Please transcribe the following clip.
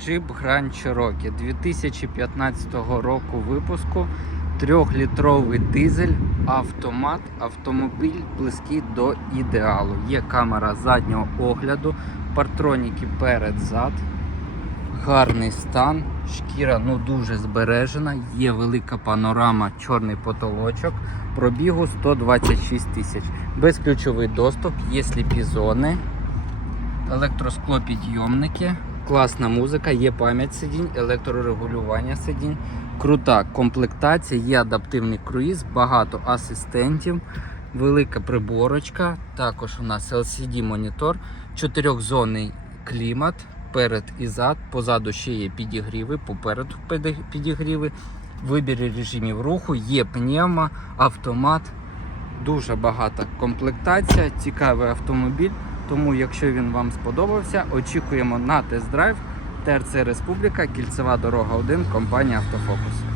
Jeep Grand Cherokee 2015 року випуску. Трьохлітровий дизель, автомат, автомобіль близький до ідеалу. Є камера заднього огляду, партроніки перед-зад, гарний стан, шкіра ну дуже збережена, є велика панорама, чорний потолочок, пробігу 126 тисяч. Безключовий доступ, є сліпі зони, електросклопідйомники, класна музика, є пам'ять сидінь, електрорегулювання сидінь, крута комплектація, є адаптивний круїз, багато асистентів, велика приборочка. Також у нас LCD-монітор, чотирьохзонний клімат, перед і зад, позаду ще є підігріви, попереду підігріви, вибір режимів руху, є пневма, автомат. Дуже багата комплектація, цікавий автомобіль. Тому, якщо він вам сподобався, очікуємо на тест-драйв ТРЦ Республіка, кільцева дорога 1, компанія Автофокус.